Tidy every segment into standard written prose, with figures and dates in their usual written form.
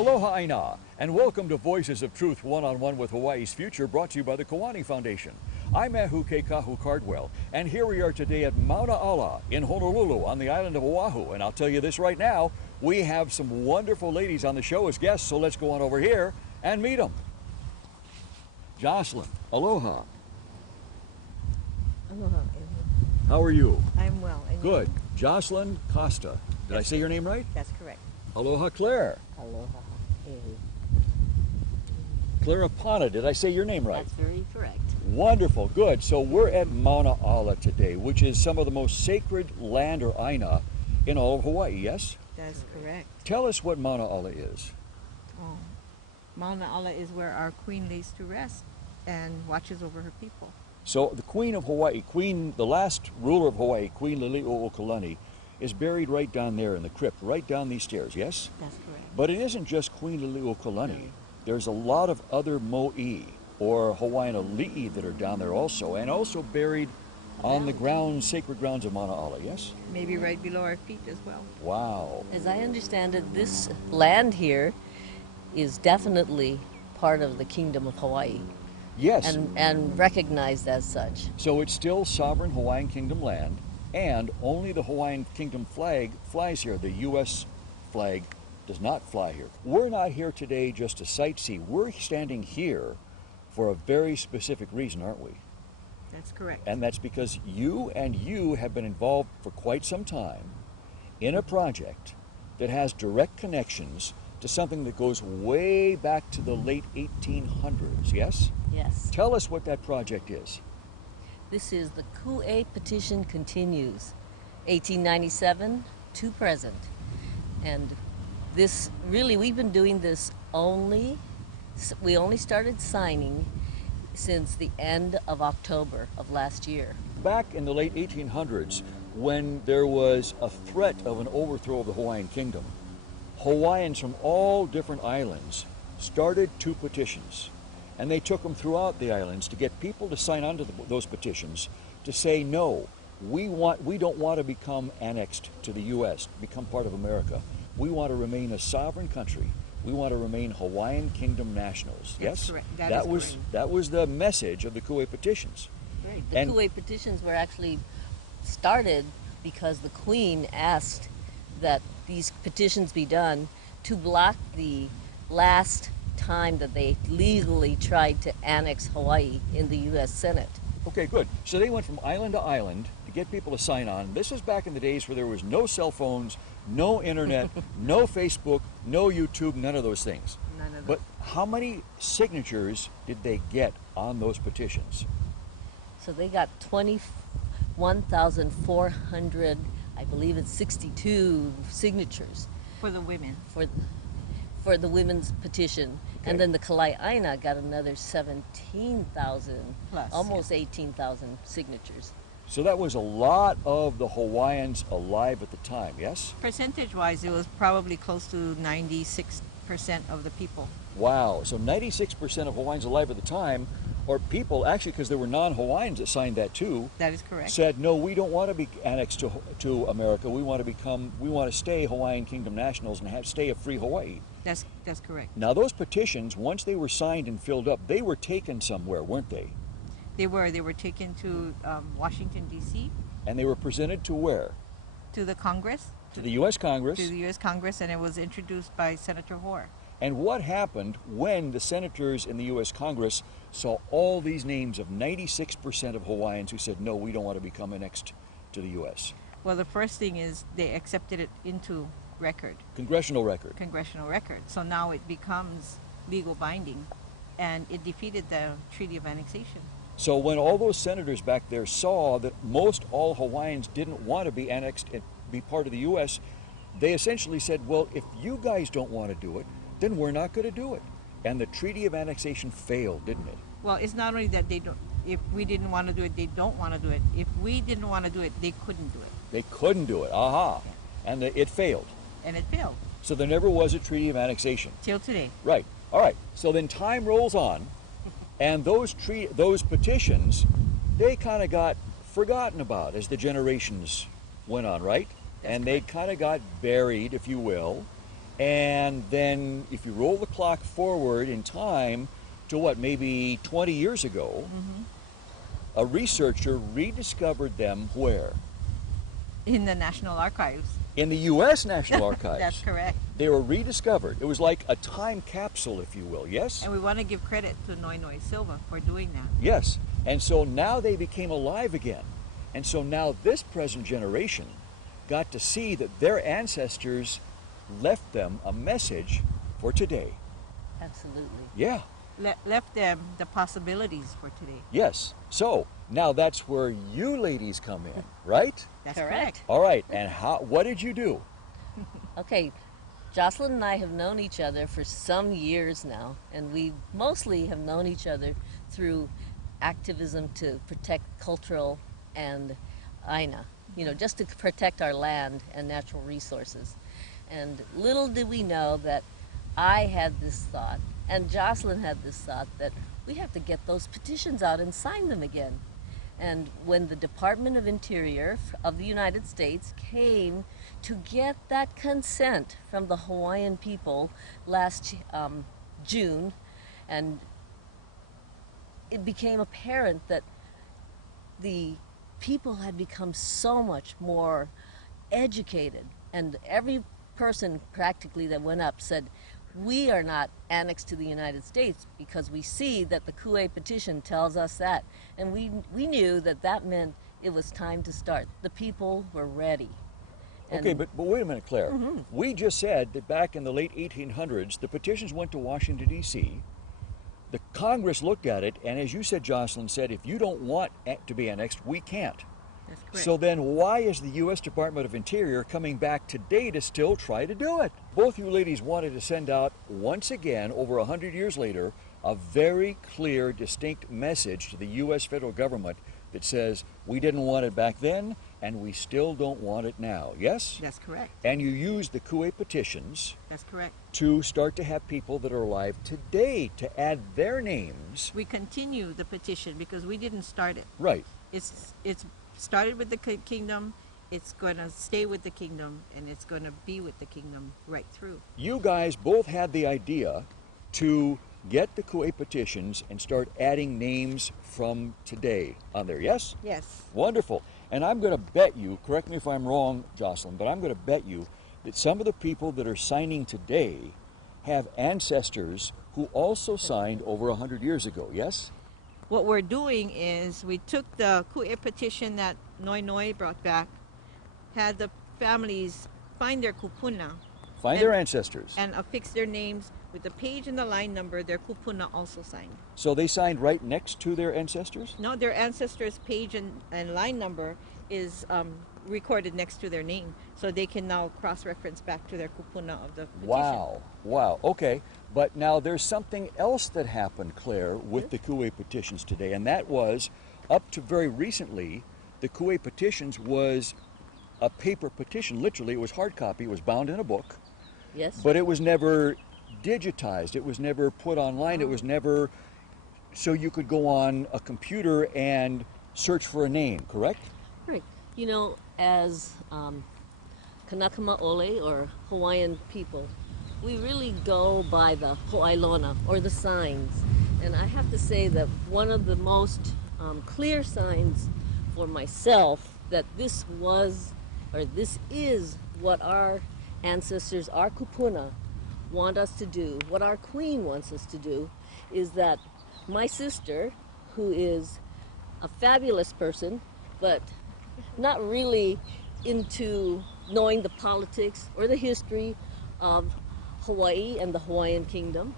Aloha Aina, and welcome to Voices of Truth One-on-One with Hawaii's Future, brought to you by the Kui'e Foundation. I'm Ahu Keikahu Cardwell, and here we are today at Mauna Ala in Honolulu on the island of Oahu. And I'll tell you this right now, we have some wonderful ladies on the show as guests, so let's go on over here and meet them. Joyclynn, aloha. Aloha. How are you? I'm well. And Good. you? Joyclynn Costa. Did I say your name right? That's correct. Aloha, Clare. Aloha. Clare Apana, did I say your name right? That's very correct. Wonderful, good. So we're at Mauna Ala today, which is some of the most sacred land or aina in all of Hawaii, yes? That's correct. Tell us what Mauna Ala is. Oh, Mauna Ala is where our queen lays to rest and watches over her people. So the Queen of Hawaii, the last ruler of Hawaii, Queen Liliuokalani, is buried right down there in the crypt, right down these stairs, yes? That's correct. But it isn't just Queen Liliuokalani. There's a lot of other mo'i, or Hawaiian ali'i, that are down there also, and also buried on the grounds, sacred grounds of Mauna Ala, yes? Maybe right below our feet as well. Wow. As I understand it, this land is definitely part of the Kingdom of Hawaii. Yes. And recognized as such. So it's still sovereign Hawaiian Kingdom land, and only the Hawaiian Kingdom flag flies here. The U.S. flag does not fly here. We're not here today just to sightsee. We're standing here for a very specific reason, aren't we? That's correct. And that's because you have been involved for quite some time in a project that has direct connections to something that goes way back to the late 1800s, yes? Yes. Tell us what that project is. This is the Kui'e Petition Continues, 1897 to present. And this, really, we've been doing this we only started signing since the end of October of last year. Back in the late 1800s, when there was a threat of an overthrow of the Hawaiian Kingdom, Hawaiians from all different islands started two petitions. And they took them throughout the islands to get people to sign on to those petitions to say, no, we don't want to become annexed to the U.S., become part of America. We want to remain a sovereign country. We want to remain Hawaiian Kingdom nationals. That's yes? correct. That was the message of the Kui'e petitions. Right. The Kui'e petitions were actually started because the Queen asked that these petitions be done to block the last time that they legally tried to annex Hawaii in the U.S. Senate. Okay, good. So they went from island to island to get people to sign on. This is back in the days where there was no cell phones, no internet, no Facebook, no YouTube, none of those things. None of But how many signatures did they get on those petitions? So they got 21,400, I believe it's 62 signatures For the women. for the women's petition. Okay. And then the Kalai'aina got another 17,000, Plus, almost 18,000 signatures. So that was a lot of the Hawaiians alive at the time, yes? Percentage-wise, it was probably close to 96% of the people. Wow, so 96% of Hawaiians alive at the time, or people, actually because there were non-Hawaiians that signed that too, That is correct. said, no, we don't want to be annexed to America. We want to stay Hawaiian Kingdom nationals and stay a free Hawaii. That's correct. Now those petitions, once they were signed and filled up, they were taken somewhere, weren't they? They were taken to Washington, D.C., And they were presented to where? to the Congress, To the U.S. Congress. to the U.S. Congress, and it was introduced by Senator Hoare. And what happened when the senators in the U.S. Congress saw all these names of 96% of Hawaiians who said, no, we don't want to become annexed to the U.S.? Well, the first thing is they accepted it into record, Congressional record. congressional record. So now it becomes legal binding, and it defeated the Treaty of Annexation. So when all those senators back there saw that most all Hawaiians didn't want to be annexed and be part of the U.S., they essentially said, well, if you guys don't want to do it, then we're not going to do it. And the Treaty of Annexation failed, didn't it? Well, it's not only that they don't, if we didn't want to do it, they don't want to do it. If we didn't want to do it, they couldn't do it. They couldn't do it, aha. And it failed. And it failed. So there never was a Treaty of Annexation. Till today. Right. All right. So then time rolls on, and those petitions, they kind of got forgotten about as the generations went on, right? And they kind of got buried, if you will. And then if you roll the clock forward in time to what, maybe 20 years ago, a researcher rediscovered them where? In the National Archives. In the U.S. National Archives. That's correct. They were rediscovered. It was like a time capsule, if you will, yes? And we want to give credit to Noynoy Silva for doing that. Yes. And so now they became alive again. And so now this present generation got to see that their ancestors left them a message for today. Absolutely. Yeah. Left them the possibilities for today. Yes. So now that's where you ladies come in, right? That's Correct. correct. All right. And what did you do? Okay, Joyclynn and I have known each other for some years now, and we mostly have known each other through activism to protect cultural and Aina, just to protect our land and natural resources. And little did we know that I had this thought, and Joyclynn had this thought, that we have to get those petitions out and sign them again. And when the Department of Interior of the United States came to get that consent from the Hawaiian people last June, and it became apparent that the people had become so much more educated, and every person practically that went up said, we are not annexed to the United States because we see that the Kui'e petition tells us that. And we knew that that meant it was time to start. The people were ready. Okay, but wait a minute, Claire. We just said that back in the late 1800s, the petitions went to Washington, D.C. The Congress looked at it, and as you said, Joyclynn, said, if you don't want to be annexed, we can't. That's correct. So then why is the U.S. Department of Interior coming back today to still try to do it? Both you ladies wanted to send out, once again, over 100 years later, a very clear, distinct message to the U.S. federal government that says, we didn't want it back then, and we still don't want it now, yes? That's correct. And you used the Kui'e petitions That's correct. to start to have people that are alive today to add their names. We continue the petition because we didn't start it. Right. It's started with the kingdom, it's going to stay with the kingdom, and it's going to be with the kingdom right through. You guys both had the idea to get the Kui'e petitions and start adding names from today on there, yes? Yes. Wonderful. And I'm going to bet you, correct me if I'm wrong, Joyclynn, but I'm going to bet you that some of the people that are signing today have ancestors who also signed over 100 years ago, yes? What we're doing is we took the Kui'e petition that Noynoy brought back, had the families find their kupuna Find their ancestors. and affix their names with the page and the line number, their kupuna also signed. So they signed right next to their ancestors? No, their ancestors' page and line number is recorded next to their name, so they can now cross-reference back to their kupuna of the petition. Wow, wow, okay. But now there's something else that happened, Claire, with the Kui'e petitions today, and that was, up to very recently, the Kui'e petitions was a paper petition. Literally, it was hard copy, it was bound in a book, Yes. but it was never digitized, it was never put online, it was never, so you could go on a computer and search for a name, correct? Right. As Kanakama Ole, or Hawaiian people, we really go by the ho'ailona, or the signs. And I have to say that one of the most clear signs for myself that this is what our ancestors, our kupuna, want us to do, what our queen wants us to do, is that my sister, who is a fabulous person, but not really into knowing the politics or the history of Hawaii and the Hawaiian kingdom,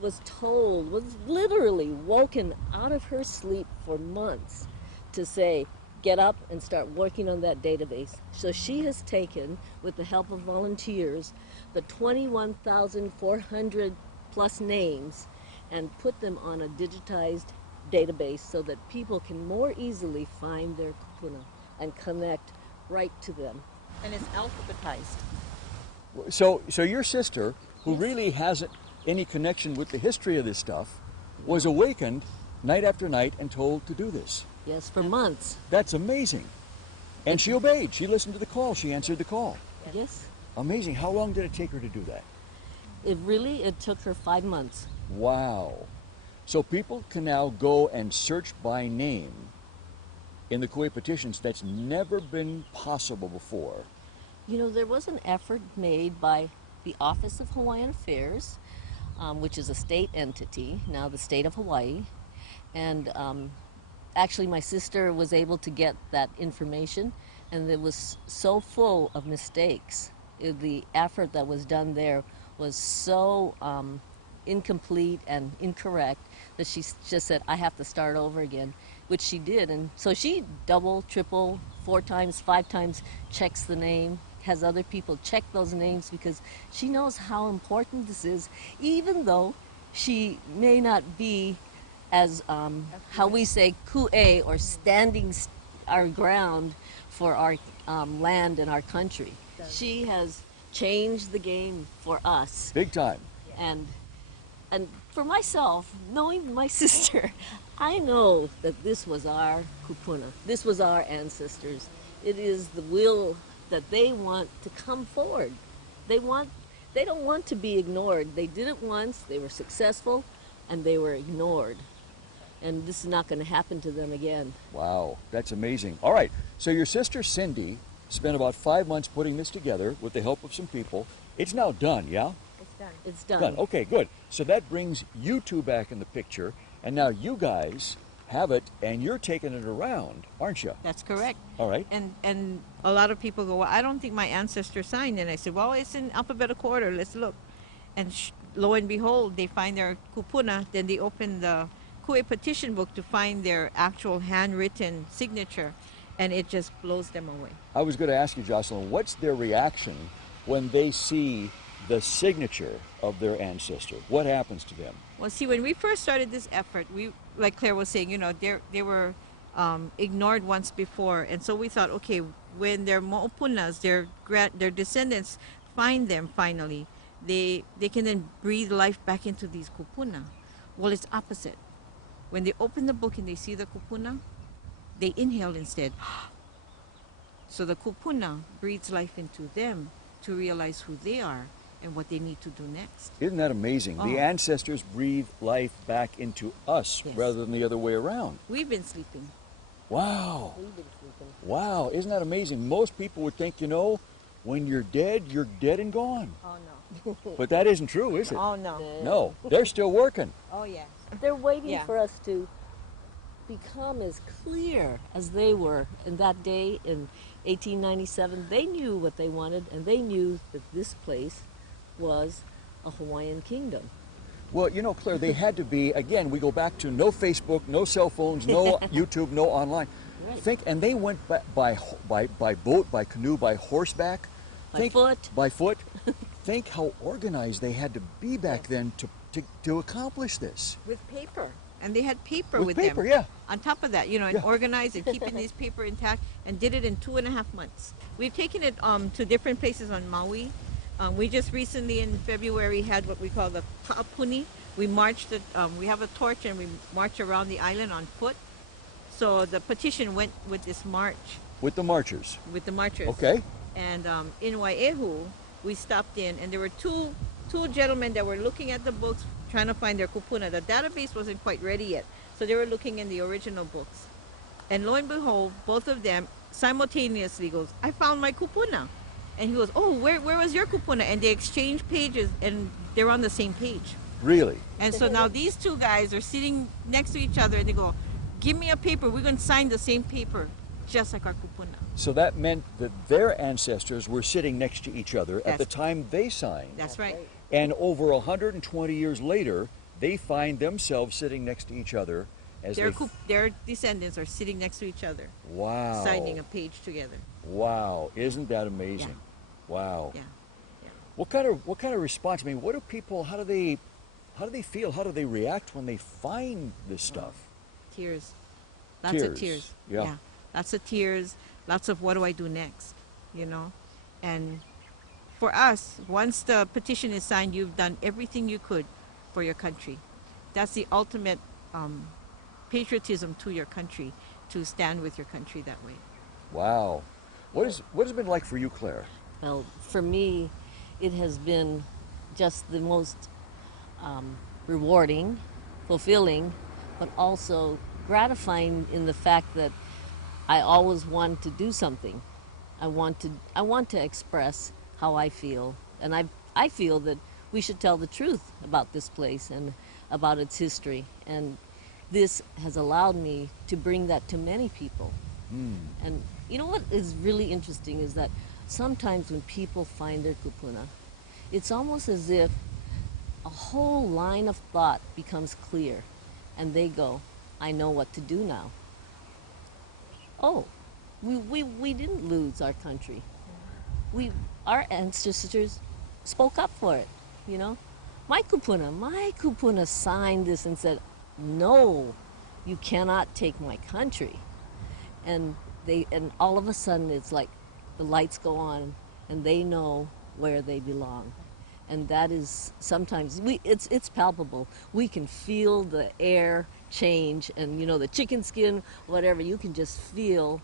was literally woken out of her sleep for months to say, get up and start working on that database. So she has taken, with the help of volunteers, the 21,400 plus names and put them on a digitized database so that people can more easily find their kupuna and connect right to them. And it's alphabetized. So your sister, who really hasn't any connection with the history of this stuff, was awakened night after night and told to do this. Yes, for months. That's amazing. And she obeyed. She listened to the call. She answered the call. Yes. Amazing. How long did it take her to do that? It took her 5 months. Wow. So people can now go and search by name in the Kui'e petitions. That's never been possible before. You know, there was an effort made by the Office of Hawaiian Affairs, which is a state entity, now the state of Hawaii. And actually my sister was able to get that information, and it was so full of mistakes. The effort that was done there was so incomplete and incorrect that she just said, I have to start over again, which she did. And so she double, triple, 4 times, 5 times checks the name, has other people check those names, because she knows how important this is, even though she may not be as, how we say, Kui'e, or standing our ground for our land and our country. She has changed the game for us. Big time. And for myself, knowing my sister, I know that this was our kupuna. This was our ancestors. It is the will that they want to come forward. They don't want to be ignored. They did it once, they were successful, and they were ignored. And this is not going to happen to them again. Wow, that's amazing. All right, so your sister Cindy spent about 5 months putting this together with the help of some people. It's now done, yeah? It's done. It's done. Done. Okay, good. So that brings you two back in the picture, and now you guys have it, and you're taking it around, aren't you? That's correct. All right. And a lot of people go, well, I don't think my ancestor signed. And I said, well, it's in alphabetical order. Let's look. And lo and behold, they find their kupuna. Then they open the Kui'e petition book to find their actual handwritten signature, and it just blows them away. I was going to ask you, Jocelyn, what's their reaction when they see the signature of their ancestor? What happens to them? Well, see, when we first started this effort, we, like Claire was saying, you know, they were ignored once before, and so we thought, okay, when their mo'opunas, their descendants, find them finally, they can then breathe life back into these kupuna. Well, it's opposite. When they open the book and they see the kupuna, they inhale instead. So the kupuna breathes life into them to realize who they are and what they need to do next. Isn't that amazing? The Oh. ancestors breathe life back into us Yes. rather than the other way around. We've been sleeping. Wow. We've been sleeping. Wow. Isn't that amazing? Most people would think, you know, when you're dead and gone. Oh, no. But that isn't true, is it? Oh, no. No. They're still working. Oh, yes. They're waiting Yeah. for us to become as clear as they were in that day in 1897. They knew what they wanted, and they knew that this place was a Hawaiian kingdom. Well, you know, Claire, they had to be, again, we go back to no Facebook, no cell phones, no YouTube, no online. Right. And they went by boat, by canoe, by horseback. By foot. By foot. Think how organized they had to be back then to accomplish this. With paper. And they had paper With with paper, them. yeah. On top of that, you know, and Yeah. organized and keeping this paper intact, and did it in 2.5 months. We've taken it to different places on Maui. We just recently in February had what we call the Ka'apuni. We marched it, we have a torch and we march around the island on foot. So the petition went with this march, With the marchers. with the marchers. Okay. And in Wai'ehu, we stopped in, and there were two gentlemen that were looking at the books, trying to find their kupuna. The database wasn't quite ready yet, so they were looking in the original books. And lo and behold, both of them simultaneously goes, I found my kupuna. And he goes, oh, where was your kupuna? And they exchanged pages, and they're on the same page. Really? And so now these two guys are sitting next to each other, and they go, give me a paper. We're going to sign the same paper, just like our kupuna. So that meant that their ancestors were sitting next to each other at the That's- time they signed. That's right. And over 120 years later, they find themselves sitting next to each other as Their descendants are sitting next to each other, Wow. signing a page together. Wow. Isn't that amazing? Yeah. Wow. Yeah. What kind of response? I mean, what do people, how do they feel? How do they react when they find this stuff? Tears. Lots of Tears. tears. Yeah. Lots of tears. Lots of what do I do next? You know? And for us, once the petition is signed, you've done everything you could for your country. That's the ultimate patriotism to your country, to stand with your country that way. Wow. What has it been like for you, Claire? Well, for me, it has been just the most rewarding, fulfilling, but also gratifying in the fact that I always want to do something. I want to express how I feel, and I feel that we should tell the truth about this place and about its history. And this has allowed me to bring that to many people. And you know what is really interesting is that sometimes when people find their kupuna, it's almost as if a whole line of thought becomes clear, and they go, I know what to do now. Oh, we didn't lose our country. Our ancestors spoke up for it, you know. My kupuna signed this and said, no, you cannot take my country. And all of a sudden it's like the lights go on and they know where they belong. And that is sometimes it's palpable. We can feel the air change, and you know, the chicken skin, whatever, you can just feel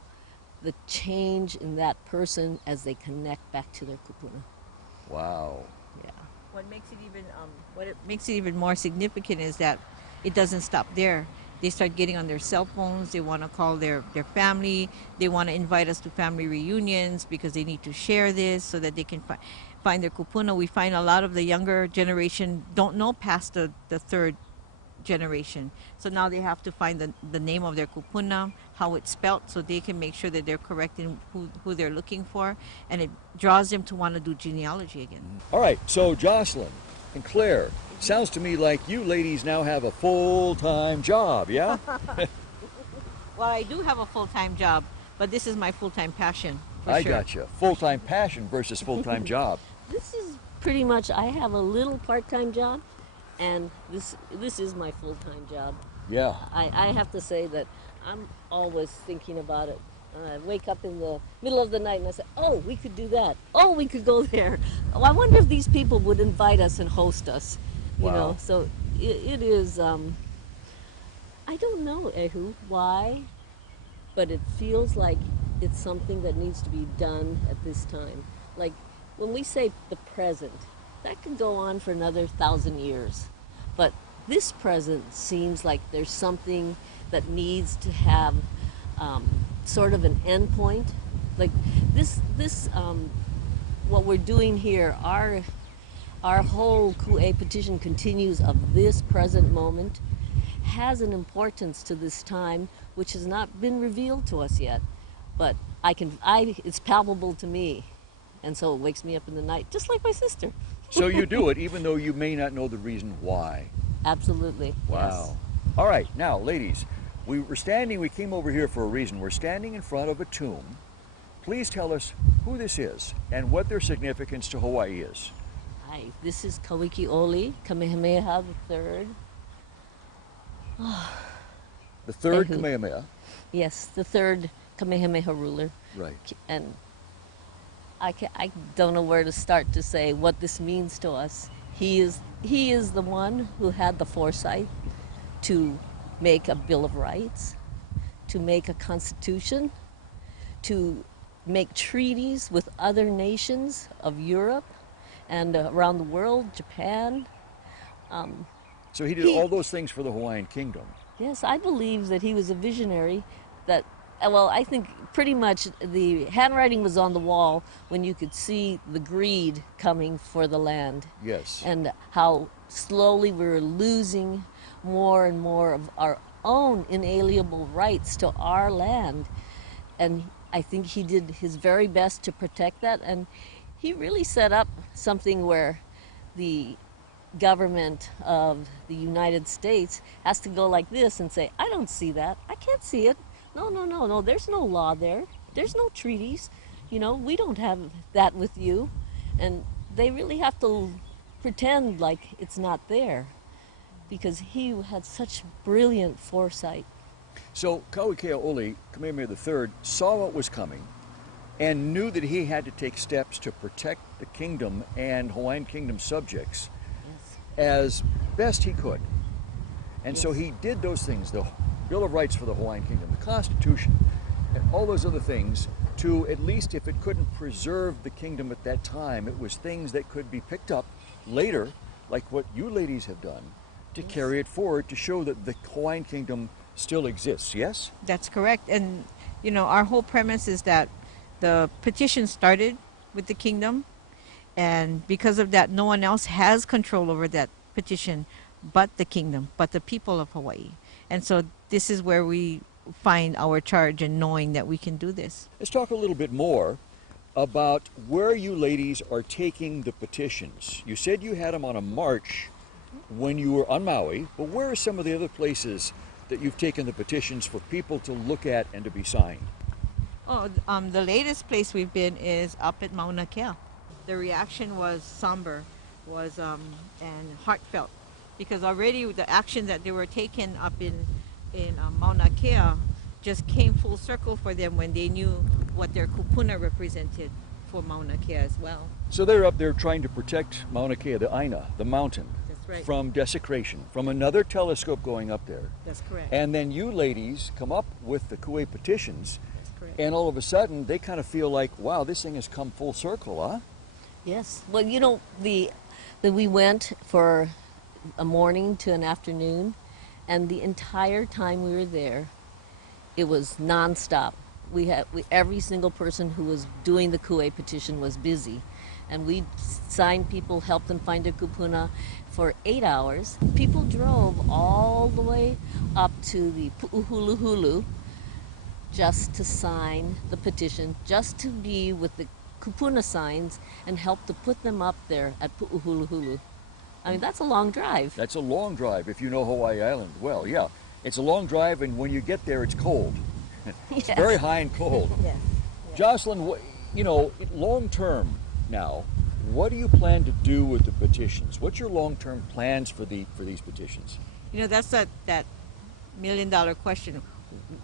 the change in that person as they connect back to their kupuna. Wow. Yeah. What makes it even more significant is that it doesn't stop there. They start getting on their cell phones. They want to call their family. They want to invite us to family reunions because they need to share this so that they can find their kupuna. We find a lot of the younger generation don't know past the third generation. So now they have to find the name of their kupuna, how it's spelt, so they can make sure that they're correct in who they're looking for. And it draws them to want to do genealogy again. All right, so Joyclynn and Clare, sounds to me like you ladies now have a full-time job, yeah? Well, I do have a full-time job, but this is my full-time passion. I gotcha. Full-time passion versus full-time job. This is pretty much, I have a little part-time job, and this is my full-time job. Yeah. I have to say that I'm always thinking about it. I wake up in the middle of the night and I say, oh, we could do that. Oh, we could go there. Oh, I wonder if these people would invite us and host us. You Wow. know, so it is, I don't know, Ehu, why, but it feels like it's something that needs to be done at this time. Like, when we say the present, that could go on for another 1,000 years. But this present seems like there's something that needs to have sort of an end point. Like this what we're doing here, our whole Kui'e petition continues of this present moment, has an importance to this time which has not been revealed to us yet. But it's palpable to me. And so it wakes me up in the night, just like my sister. So you do it even though you may not know the reason why. Absolutely. Wow. Yes. All right, now, ladies, we came over here for a reason. We're standing in front of a tomb. Please tell us who this is and what their significance to Hawaii is. Hi, this is Kawiki'ole, Kamehameha III. The third Ehu. Kamehameha. Yes, the third Kamehameha ruler. Right. And I don't know where to start to say what this means to us. He is the one who had the foresight to make a Bill of Rights, to make a constitution, to make treaties with other nations of Europe and around the world, Japan. So he did all those things for the Hawaiian Kingdom. Yes, I believe that he was a visionary that, well, I think pretty much the handwriting was on the wall when you could see the greed coming for the land. Yes. And how slowly we were losing more and more of our own inalienable rights to our land. And I think he did his very best to protect that. And he really set up something where the government of the United States has to go like this and say, I don't see that. I can't see it. No. There's no law there. There's no treaties. You know, we don't have that with you. And they really have to pretend like it's not there because he had such brilliant foresight. So Kawiki'ole, Kamehameha III, saw what was coming and knew that he had to take steps to protect the kingdom and Hawaiian Kingdom subjects as best he could. And so he did those things, the Bill of Rights for the Hawaiian Kingdom, the Constitution, and all those other things to, at least if it couldn't preserve the kingdom at that time, it was things that could be picked up later, like what you ladies have done, to carry it forward to show that the Hawaiian kingdom still exists, yes? That's correct. And, you know, our whole premise is that the petition started with the kingdom, and because of that, no one else has control over that petition but the kingdom, but the people of Hawaii. And so this is where we find our charge in knowing that we can do this. Let's talk a little bit more about where you ladies are taking the petitions. You said you had them on a march when you were on Maui, but where are some of the other places that you've taken the petitions for people to look at and to be signed? Oh, the latest place we've been is up at Mauna Kea. The reaction was somber, and heartfelt, because already the action that they were taking up in Mauna Kea just came full circle for them when they knew what their kupuna represented for Mauna Kea as well. So they're up there trying to protect Mauna Kea, the Aina, the mountain, That's right. from desecration, from another telescope going up there. That's correct. And then you ladies come up with the Kui'e petitions, That's correct. and all of a sudden they kind of feel like, wow, this thing has come full circle, huh? Yes. Well, you know, we went for a morning to an afternoon, and the entire time we were there, it was nonstop. Every single person who was doing the Kui'e petition was busy, and we signed people, helped them find their kupuna for 8 hours. People drove all the way up to the Pu'uhuluhulu just to sign the petition, just to be with the kupuna signs and help to put them up there at Pu'uhuluhulu. I mean, that's a long drive. That's a long drive if you know Hawaii Island well. Yeah, it's a long drive, and when you get there, it's cold. It's Yes. very high and cold. Yes. Jocelyn, you know, long term now, what do you plan to do with the petitions? What's your long-term plans for these petitions? You know, that's that $1 million question.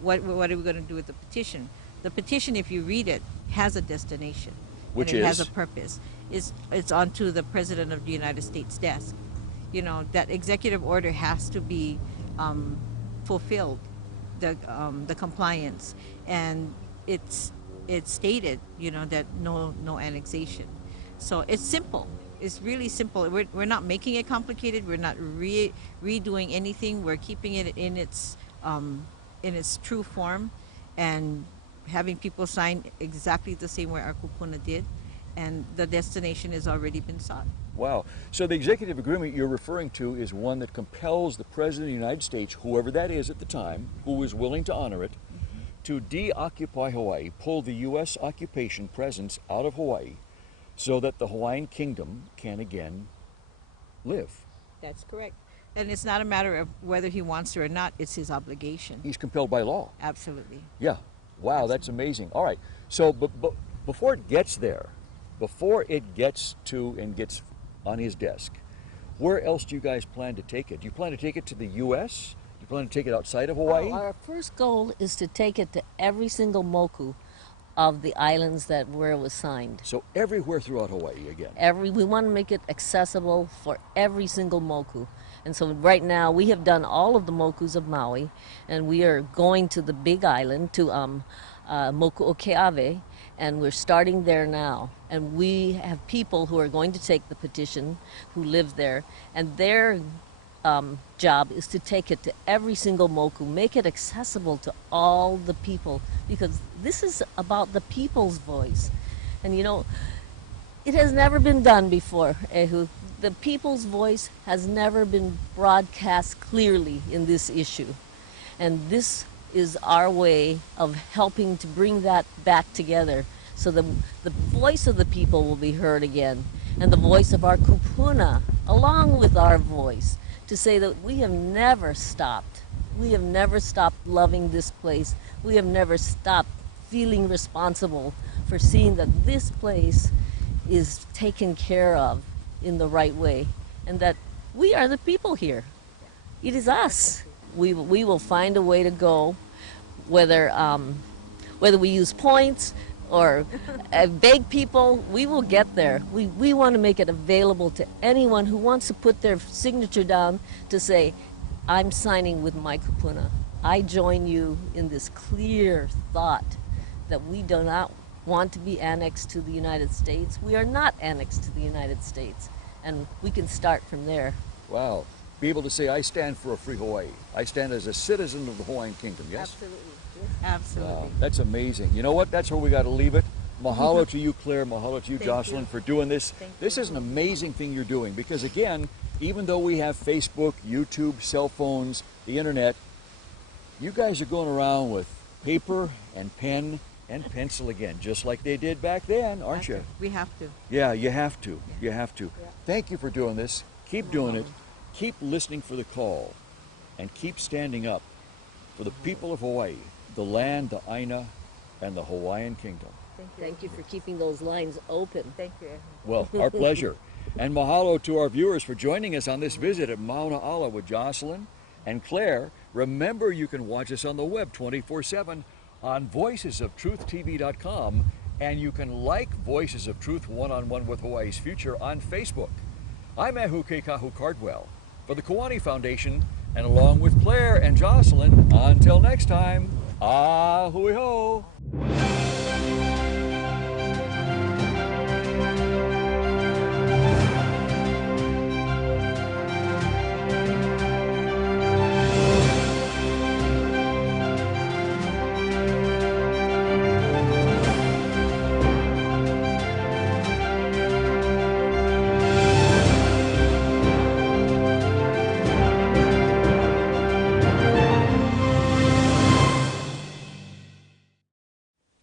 What are we going to do with the petition? The petition, if you read it, has a destination. Which and it is? has a purpose. It's onto the President of the United States' desk. You know, that executive order has to be fulfilled, the compliance, and it's stated, you know, that no annexation. So it's simple. It's really simple. We're not making it complicated. We're not redoing anything. We're keeping it in its true form, and having people sign exactly the same way our kupuna did, and the destination has already been sought. Wow. So the executive agreement you're referring to is one that compels the President of the United States, whoever that is at the time, who is willing to honor it, to de-occupy Hawaii, pull the U.S. occupation presence out of Hawaii, so that the Hawaiian kingdom can again live. That's correct. And it's not a matter of whether he wants to or not, it's his obligation. He's compelled by law. Absolutely. Yeah. Wow, that's amazing. All right. So but before it gets there, before it gets to and gets on his desk, where else do you guys plan to take it? Do you plan to take it to the U.S.? Do you plan to take it outside of Hawaii? Our first goal is to take it to every single moku of the islands where it was signed. So everywhere throughout Hawaii again. We want to make it accessible for every single moku. And so right now we have done all of the mokus of Maui, and we are going to the big island, to Moku o Ke'awe, and we're starting there now. And we have people who are going to take the petition who live there, and their job is to take it to every single moku, make it accessible to all the people, because this is about the people's voice. And you know, it has never been done before, Ehu. The people's voice has never been broadcast clearly in this issue. And this is our way of helping to bring that back together, so the voice of the people will be heard again, and the voice of our kupuna along with our voice, to say that we have never stopped. We have never stopped loving this place. We have never stopped feeling responsible for seeing that this place is taken care of in the right way, and that we are the people here. It is us. We will find a way to go, whether we use points or beg people, we will get there. We want to make it available to anyone who wants to put their signature down to say, I'm signing with my kupuna. I join you in this clear thought that we do not want to be annexed to the United States. We are not annexed to the United States, and we can start from there. Wow. Be able to say, I stand for a free Hawaii. I stand as a citizen of the Hawaiian Kingdom, yes? Absolutely. Absolutely. Wow, that's amazing. You know what? That's where we got to leave it. Mahalo to you, Claire. Mahalo to you, Thank Joyclynn, you. for doing this. Thank This you. is an amazing thing you're doing because, again, even though we have Facebook, YouTube, cell phones, the internet, you guys are going around with paper and pen and pencil again, just like they did back then, aren't you? We have to. Yeah, you have to. You have to. Yeah. Thank you for doing this. Keep doing it. Keep listening for the call and keep standing up for the people of Hawaii, the land, the Aina, and the Hawaiian Kingdom. Thank you for keeping those lines open. Thank you. Well, our pleasure. And mahalo to our viewers for joining us on this visit at Mauna Ala with Joyclynn and Claire. Remember, you can watch us on the web 24/7 on voicesoftruth.tv.com, and you can like Voices of Truth One-on-One with Hawaii's Future on Facebook. I'm Ehu Keikahu Cardwell for the Kui'e Foundation, and along with Claire and Joyclynn, until next time, ahui ho!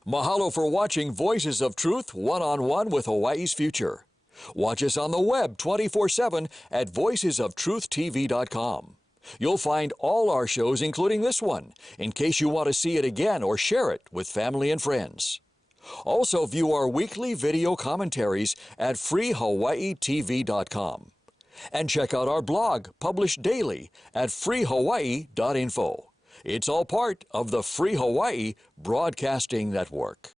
Mahalo for watching Voices of Truth One-on-One with Hawaii's Future. Watch us on the web 24/7 at voicesoftruth.tv.com. You'll find all our shows, including this one, in case you want to see it again or share it with family and friends. Also view our weekly video commentaries at freehawaiitv.com. And check out our blog, published daily, at freehawaii.info. It's all part of the Free Hawaii Broadcasting Network.